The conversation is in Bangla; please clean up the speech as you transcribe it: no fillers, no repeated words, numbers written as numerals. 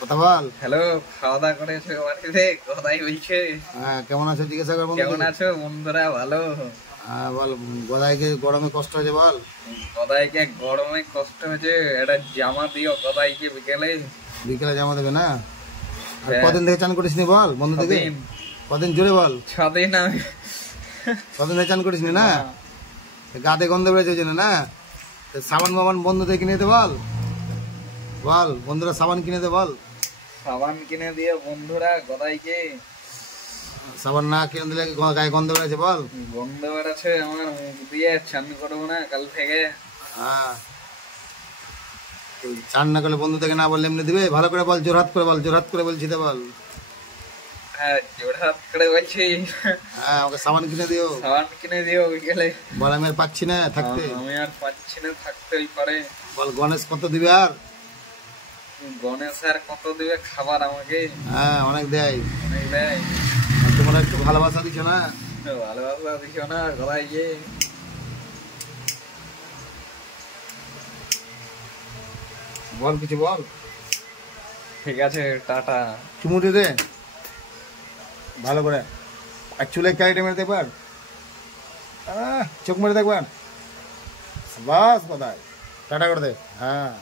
কথা বল। হ্যালো, খাওয়া দাওয়া করেছো বাড়িতে? কোথায় বলছে? হ্যাঁ, কেমন আছো জিজ্ঞাসা কর বন্ধু। কেমন আছো বন্ধুরা? ভালো। হ্যাঁ বল, গদাইকে গরমে কষ্ট হয়েছে বল। গদাইকে গরমে কষ্ট হয়েছে, একটা জামা দিও গদাইকে বিকেলে। বিকেলে জামা দেবে না? আর হ্যাঁ। কদিন থেকে চান করিসনি বল বন্ধু থেকে? ছদিন। কদিন জোরে বল। 6 দিন আমি। কদিন থেকে চান করিসনি না? গাতে গন্ধ বেড়েছে ওই জন্য না? সাবান মাবান বন্ধুদের কিনে দে বল। বল বন্ধুরা সাবান কিনে দে বল। সাবান কিনে দিয়ে বন্ধুরা গদাইকে। সাবান না কিনে দিলে গায়ে গন্ধ বেড়েছে বল। গন্ধ বেড়াচ্ছে আমার মুখ দিয়ে, চান করবো না কাল থেকে। হ্যাঁ, চান না করলে বন্ধু থেকে না বললে এমনি দিবে? ভালো করে বল, জোরহাত করে বল, জোরহাত করে বলছি তো বল। হ্যাঁ, জোড়হাত করে বলছি। হ্যাঁ, আমাকে সাবান কিনে দিও। সাবান কিনে দিও বিকেলে। বল আমি আর পাচ্ছি না থাকতে। আমি আর পাচ্ছি না থাকতে, ওই পারে। বল গণেশ কত দিবে আর? গণেশ আর কত দিবে খাবার আমাকে? হ্যাঁ, অনেক দেয়। অনেক দেয়। আর তোমরা একটু ভালোবাসা দিচ্ছ না? ভালোবাসা দিছো না গদাইকে? বল কিছু বল। ঠিক আছে, টাটা। চুমুটি দে ভালো করে। আর চুলে ক্যারেটে মেরে দেখবার, চোখ মেরে দেখবার। বাস কোথায় টাটা করে দে। হ্যাঁ।